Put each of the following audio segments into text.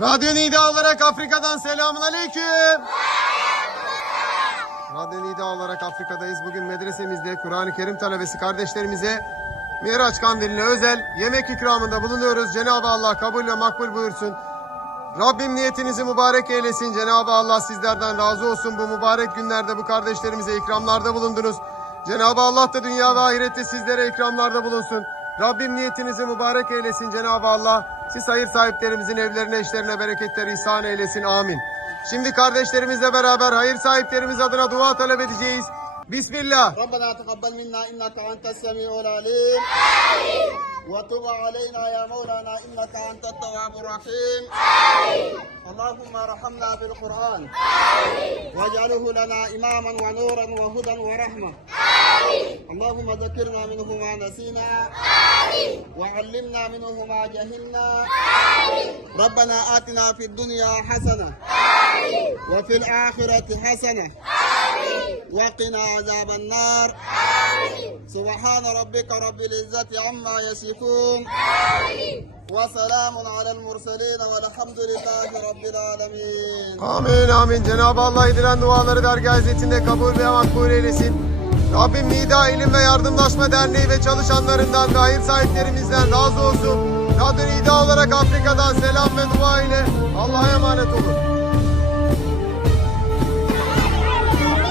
Radyo Nida olarak Afrika'dan selamun aleyküm. Radyo Nida olarak Afrika'dayız. Bugün medresemizde Kur'an-ı Kerim talebesi kardeşlerimize Miraç Kandili'ne özel yemek ikramında bulunuyoruz. Cenab-ı Allah kabul ve makbul buyursun. Rabbim niyetinizi mübarek eylesin. Cenab-ı Allah sizlerden razı olsun. Bu mübarek günlerde bu kardeşlerimize ikramlarda bulundunuz. Cenab-ı Allah da dünya ve ahirette sizlere ikramlarda bulunsun. Rabbim niyetinizi mübarek eylesin Cenab-ı Allah. Siz hayır sahiplerimizin evlerine, işlerine bereketler ihsan eylesin. Amin. Şimdi kardeşlerimizle beraber hayır sahiplerimiz adına dua talep edeceğiz. Bismillah. Rabbena tekabbel minna innaka entes semi'ul alim. Ve tub aleyna ya Mevlana innaka entet tevvabur rahim. Allahumma rahamna bil Kur'an. Vec'aluhu lana imaman ve nuran ve huden ve rahme. Allahumma zekirna minhu ma nesina. Amin. وعلمنا منه ما جهلنا ربنا آتنا في الدنيا حسنة وفي الآخرة حسنة وقنا عذاب النار. سبحان ربك رب العزة عما يصفون. وسلام على المرسلين والحمد لله رب العالمين. Amin amin. Cenab-ı Allah edilen duaları dergah izzetinde kabul ve makbul eylesin. Rabbim Nida İlim ve Yardımlaşma Derneği ve çalışanlarından ve hayır sahiplerimizden razı olsun. Radyo Nida olarak Afrika'dan selam ve dua ile Allah'a emanet olun.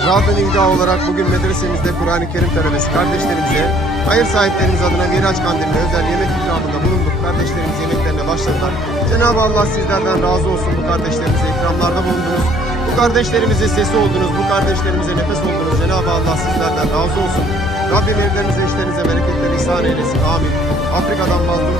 Radyo Nida olarak bugün medresemizde Kur'an-ı Kerim talebesi kardeşlerimize hayır sahiplerimiz adına Miraç Kandili'ne özel yemek ikramında bulunduk. Kardeşlerimiz yemeklerine başladılar. Cenab-ı Allah sizlerden razı olsun bu kardeşlerimize ikramlarda bulundunuz. Bu kardeşlerimize sesi oldunuz, bu kardeşlerimize nefes oldunuz. Cenab-ı Allah sizlerden razı olsun. Rabbim evlerinize, işlerinize bereketler ihsan eylesin. Amin. Afrika'dan mazlum